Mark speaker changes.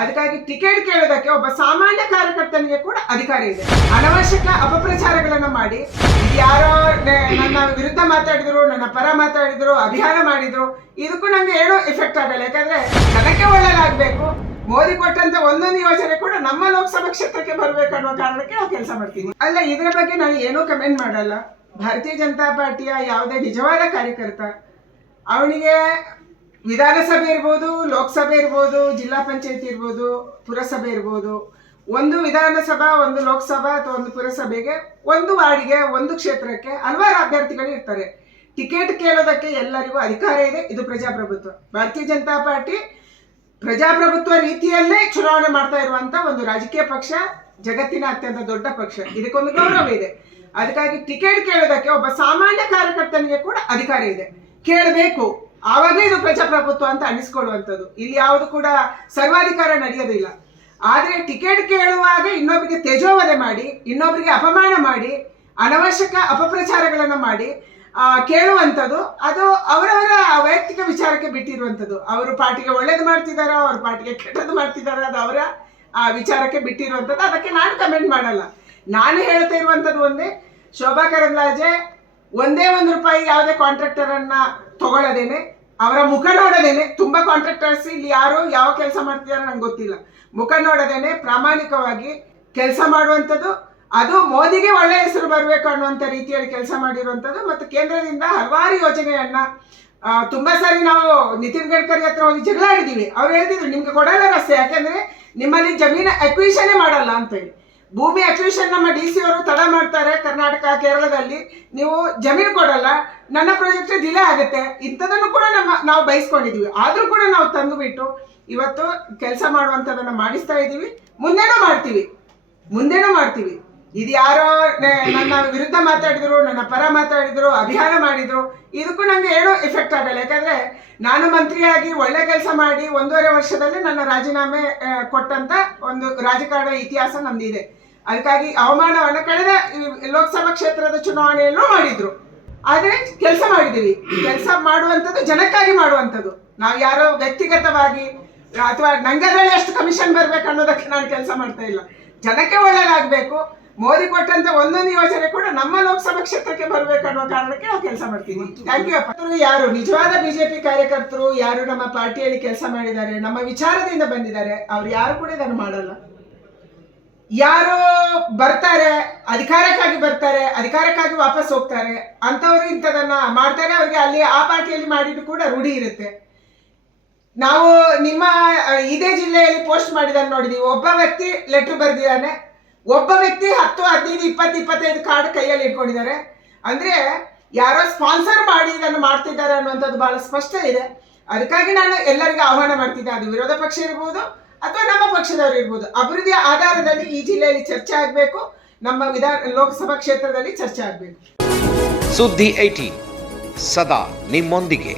Speaker 1: ಅದಕ್ಕಾಗಿ ಟಿಕೆಟ್ ಕೇಳೋದಕ್ಕೆ ಒಬ್ಬ ಸಾಮಾನ್ಯ ಕಾರ್ಯಕರ್ತನಿಗೆ ಕೂಡ ಅಧಿಕಾರ ಇದೆ. ಅನವಶ್ಯಕ ಅಪಪ್ರಚಾರಗಳನ್ನ ಮಾಡಿ ಯಾರೋ ನನ್ನ ವಿರುದ್ಧ ಮಾತಾಡಿದ್ರು, ನನ್ನ ಪರ ಮಾತಾಡಿದ್ರು, ಅಭಿಯಾನ ಮಾಡಿದ್ರು, ಇದಕ್ಕೂ ನಂಗೆ ಏನೂ ಎಫೆಕ್ಟ್ ಆಗಲ್ಲ. ಯಾಕಂದ್ರೆ ಜನಕ್ಕೆ ಒಳ್ಳೇದಾಗಬೇಕು. ಮೋದಿ ಕೊಟ್ಟಂತ ಒಂದೊಂದು ಯೋಜನೆ ಕೂಡ ನಮ್ಮ ಲೋಕಸಭಾ ಕ್ಷೇತ್ರಕ್ಕೆ ಬರಬೇಕು ಅನ್ನೋ ಕಾರಣಕ್ಕೆ ನಾವು ಕೆಲಸ ಮಾಡ್ತೀನಿ ಅಲ್ಲ, ಇದರ ಬಗ್ಗೆ ನಾನು ಏನೂ ಕಮೆಂಟ್ ಮಾಡಲ್ಲ. ಭಾರತೀಯ ಜನತಾ ಪಾರ್ಟಿಯ ಯಾವುದೇ ನಿಜವಾದ ಕಾರ್ಯಕರ್ತ, ಅವನಿಗೆ ವಿಧಾನಸಭೆ ಇರ್ಬೋದು, ಲೋಕಸಭೆ ಇರ್ಬೋದು, ಜಿಲ್ಲಾ ಪಂಚಾಯತಿ ಇರ್ಬೋದು, ಪುರಸಭೆ ಇರ್ಬೋದು. ಒಂದು ವಿಧಾನಸಭಾ, ಒಂದು ಲೋಕಸಭಾ ಅಥವಾ ಒಂದು ಪುರಸಭೆಗೆ ಒಂದು ವಾರ್ಡಿಗೆ, ಒಂದು ಕ್ಷೇತ್ರಕ್ಕೆ ಹಲವಾರು ಅಭ್ಯರ್ಥಿಗಳು ಇರ್ತಾರೆ. ಟಿಕೆಟ್ ಕೇಳೋದಕ್ಕೆ ಎಲ್ಲರಿಗೂ ಅಧಿಕಾರ ಇದೆ. ಇದು ಪ್ರಜಾಪ್ರಭುತ್ವ. ಭಾರತೀಯ ಜನತಾ ಪಾರ್ಟಿ ಪ್ರಜಾಪ್ರಭುತ್ವ ರೀತಿಯಲ್ಲೇ ಚುನಾವಣೆ ಮಾಡ್ತಾ ಇರುವಂತ ಒಂದು ರಾಜಕೀಯ ಪಕ್ಷ, ಜಗತ್ತಿನ ಅತ್ಯಂತ ದೊಡ್ಡ ಪಕ್ಷ. ಇದಕ್ಕೊಂದು ಗೌರವ ಇದೆ. ಅದಕ್ಕಾಗಿ ಟಿಕೆಟ್ ಕೇಳೋದಕ್ಕೆ ಒಬ್ಬ ಸಾಮಾನ್ಯ ಕಾರ್ಯಕರ್ತನಿಗೆ ಕೂಡ ಅಧಿಕಾರ ಇದೆ. ಕೇಳಬೇಕು. ಆವಾಗಲೇ ಇದು ಪ್ರಜಾಪ್ರಭುತ್ವ ಅಂತ ಅನಿಸ್ಕೊಳ್ಳುವಂಥದ್ದು ಇಲ್ಲಿ ಯಾವುದು ಕೂಡ ಸರ್ವಾಧಿಕಾರ ನಡೆಯೋದಿಲ್ಲ. ಆದರೆ ಟಿಕೆಟ್ ಕೇಳುವಾಗ ಇನ್ನೊಬ್ಬರಿಗೆ ತೇಜೋವಧೆ ಮಾಡಿ ಇನ್ನೊಬ್ಬರಿಗೆ ಅಪಮಾನ ಮಾಡಿ, ಅನವಶ್ಯಕ ಅಪಪ್ರಚಾರಗಳನ್ನು ಮಾಡಿ ಕೇಳುವಂಥದ್ದು. ಅದು ಅವರವರ ವೈಯಕ್ತಿಕ ವಿಚಾರಕ್ಕೆ ಬಿಟ್ಟಿರುವಂಥದ್ದು. ಅವರು ಪಾರ್ಟಿಗೆ ಒಳ್ಳೇದು ಮಾಡ್ತಿದಾರ, ಅವ್ರ ಪಾರ್ಟಿಗೆ ಕೆಟ್ಟದ್ದು ಮಾಡ್ತಿದಾರ, ಅದು ಅವರ, ಆ, ವಿಚಾರಕ್ಕೆ ಬಿಟ್ಟಿರುವಂಥದ್ದು. ಅದಕ್ಕೆ ನಾನು ಕಮೆಂಟ್ ಮಾಡಲ್ಲ. ನಾನು ಹೇಳ್ತಾ ಇರುವಂಥದ್ದು ಒಂದೇ, ಶೋಭಾ ಕರಂದ್ಲಾಜೆ ಒಂದೇ ಒಂದು ರೂಪಾಯಿ ಯಾವುದೇ ಕಾಂಟ್ರಾಕ್ಟರ್ ಅನ್ನ ತಗೊಳ್ಳೋದೇನೆ, ಅವರ ಮುಖ ನೋಡೋದೇನೆ, ತುಂಬಾ ಕಾಂಟ್ರಾಕ್ಟರ್ಸ್ ಇಲ್ಲಿ ಯಾರು ಯಾವ ಕೆಲಸ ಮಾಡ್ತಿದಾರೆ ನಂಗೆ ಗೊತ್ತಿಲ್ಲ. ಮುಖ ನೋಡೋದೇನೆ ಪ್ರಾಮಾಣಿಕವಾಗಿ ಕೆಲಸ ಮಾಡುವಂಥದ್ದು, ಅದು ಮೋದಿಗೆ ಒಳ್ಳೆ ಹೆಸರು ಬರಬೇಕು ಅನ್ನುವಂಥ ರೀತಿಯಲ್ಲಿ ಕೆಲಸ ಮಾಡಿರುವಂಥದ್ದು ಮತ್ತು ಕೇಂದ್ರದಿಂದ ಹಲವಾರು ಯೋಜನೆಯನ್ನ ತುಂಬಾ ಸಾರಿ ನಾವು ನಿತಿನ್ ಗಡ್ಕರಿ ಹತ್ರ ಹೋಗಿ ಜಗಳ ಆಡಿದೀವಿ ಅವ್ರು ಹೇಳ್ತಿದ್ರು, ನಿಮ್ಗೆ ಕೊಡಲ್ಲ ರಸ್ತೆ, ಯಾಕೆಂದ್ರೆ ನಿಮ್ಮಲ್ಲಿ ಜಮೀನು ಅಕ್ವಿಷನೇ ಮಾಡಲ್ಲ ಅಂತ ಹೇಳಿ. ಭೂಮಿ ಅಕ್ವಿಷನ್ ನಮ್ಮ ಡಿ ಸಿ ಅವರು ತಡ ಮಾಡ್ತಾರೆ ಕರ್ನಾಟಕ, ಕೇರಳದಲ್ಲಿ. ನೀವು ಜಮೀನು ಕೊಡಲ್ಲ, ನನ್ನ ಪ್ರಾಜೆಕ್ಟ್ ಡಿಲೇ ಆಗುತ್ತೆ. ಇಂಥದನ್ನು ಕೂಡ ನಮ್ಮ, ನಾವು ಬಯಸ್ಕೊಂಡಿದೀವಿ. ಆದರೂ ಕೂಡ ನಾವು ತಂದುಬಿಟ್ಟು ಇವತ್ತು ಕೆಲಸ ಮಾಡುವಂಥದ್ದನ್ನು ಮಾಡಿಸ್ತಾ ಇದ್ದೀವಿ ಮುಂದೆನೂ ಮಾಡ್ತೀವಿ. ಮುಂದೆನೂ ಮಾಡ್ತೀವಿ. ಇದು ಯಾರೋ ನನ್ನ ವಿರುದ್ಧ ಮಾತಾಡಿದ್ರು, ನನ್ನ ಪರ ಮಾತಾಡಿದ್ರು, ಅಭಿಯಾನ ಮಾಡಿದ್ರು, ಇದಕ್ಕೂ ನಂಗೆ ಏನೂ ಎಫೆಕ್ಟ್ ಆಗಲ್ಲ. ಯಾಕಂದ್ರೆ ನಾನು ಮಂತ್ರಿಯಾಗಿ ಒಳ್ಳೆ ಕೆಲಸ ಮಾಡಿ ಒಂದೂವರೆ ವರ್ಷದಲ್ಲಿ ನನ್ನ ರಾಜೀನಾಮೆ ಕೊಟ್ಟಂತ ಒಂದು ರಾಜಕಾರಣ ಇತಿಹಾಸ ನಂದಿದೆ ಅದಕ್ಕಾಗಿ ಅವಮಾನವನ್ನು ಕಳೆದ ಲೋಕಸಭಾ ಕ್ಷೇತ್ರದ ಚುನಾವಣೆಯಲ್ಲೂ ಮಾಡಿದ್ರು. ಆದ್ರೆ ಕೆಲಸ ಮಾಡಿದೀವಿ. ಕೆಲಸ ಮಾಡುವಂಥದ್ದು, ಜನಕ್ಕಾಗಿ ಮಾಡುವಂಥದ್ದು. ನಾವು ಯಾರೋ ವ್ಯಕ್ತಿಗತವಾಗಿ, ಅಥವಾ ನಂಗೆ ಅದರಲ್ಲಿ ಎಷ್ಟು ಕಮಿಷನ್ ಬರ್ಬೇಕು ಅನ್ನೋದಕ್ಕೆ ನಾನು ಕೆಲಸ ಮಾಡ್ತಾ ಇಲ್ಲ. ಜನಕ್ಕೆ ಒಳ್ಳೇದಾಗಬೇಕು. ಮೋದಿ ಕೊಟ್ಟಂತ ಒಂದೊಂದು ಯೋಜನೆ ಕೂಡ ನಮ್ಮ ಲೋಕಸಭಾ ಕ್ಷೇತ್ರಕ್ಕೆ ಬರಬೇಕು ಅನ್ನೋ ಕಾರಣಕ್ಕೆ ನಾವು ಕೆಲಸ ಮಾಡ್ತೀವಿ. ಥ್ಯಾಂಕ್ ಯು ಯಾರು? ನಿಜವಾದ ಬಿಜೆಪಿ ಕಾರ್ಯಕರ್ತರು ಯಾರು ನಮ್ಮ ಪಾರ್ಟಿಯಲ್ಲಿ ಕೆಲಸ ಮಾಡಿದ್ದಾರೆ ನಮ್ಮ ವಿಚಾರದಿಂದ ಬಂದಿದ್ದಾರೆ ಅವ್ರು ಯಾರು ಕೂಡ ಇದನ್ನು ಮಾಡಲ್ಲ. ಯಾರು ಬರ್ತಾರೆ ಅಧಿಕಾರಕ್ಕಾಗಿ ಬರ್ತಾರೆ ಅಧಿಕಾರಕ್ಕಾಗಿ ವಾಪಸ್ ಹೋಗ್ತಾರೆ ಅಂತವ್ರು ಇಂಥದನ್ನ ಮಾಡ್ತಾರೆ ಅವ್ರಿಗೆ ಅಲ್ಲಿ ಆ ಪಾರ್ಟಿಯಲ್ಲಿ ಮಾಡಿದ್ದು ಕೂಡ ರೂಢಿ ಇರುತ್ತೆ. ನಾವು ನಿಮ್ಮ ಇದೇ ಜಿಲ್ಲೆಯಲ್ಲಿ ಪೋಸ್ಟ್ ಮಾಡಿದನ್ನು ನೋಡಿದೀವಿ ಒಬ್ಬ ವ್ಯಕ್ತಿ ಲೆಟರ್ ಬರೆದಿದ್ದಾನೆ ಒಬ್ಬ ವ್ಯಕ್ತಿ ಹತ್ತು, ಹದಿನೈದು, ಇಪ್ಪತ್ತು, ಇಪ್ಪತ್ತೈದು ಕಾರ್ಡ್ ಕೈಯಲ್ಲಿ ಇಟ್ಕೊಂಡಿದ್ದಾರೆ. ಅಂದ್ರೆ ಯಾರೋ ಸ್ಪಾನ್ಸರ್ ಮಾಡಿ ಇದನ್ನು ಮಾಡ್ತಿದ್ದಾರೆ ಅನ್ನುವಂಥದ್ದು ಬಹಳ ಸ್ಪಷ್ಟ ಇದೆ. ಅದಕ್ಕಾಗಿ ನಾನು ಎಲ್ಲರಿಗೂ ಆಹ್ವಾನ ಮಾಡ್ತಿದ್ದೆ. ಅದು ವಿರೋಧ ಪಕ್ಷ ಇರ್ಬೋದು ಅಥವಾ ನಮ್ಮ ಪಕ್ಷದವರು ಇರ್ಬೋದು. ಅಭಿವೃದ್ಧಿಯ ಆಧಾರದಲ್ಲಿ ಈ ಜಿಲ್ಲೆಯಲ್ಲಿ ಚರ್ಚೆ ಆಗಬೇಕು. ನಮ್ಮ ವಿಧಾನ, ಲೋಕಸಭಾ ಕ್ಷೇತ್ರದಲ್ಲಿ ಚರ್ಚೆ ಆಗಬೇಕು.
Speaker 2: ಸುದ್ದಿ ಏಟಿ ಸದಾ ನಿಮ್ಮೊಂದಿಗೆ.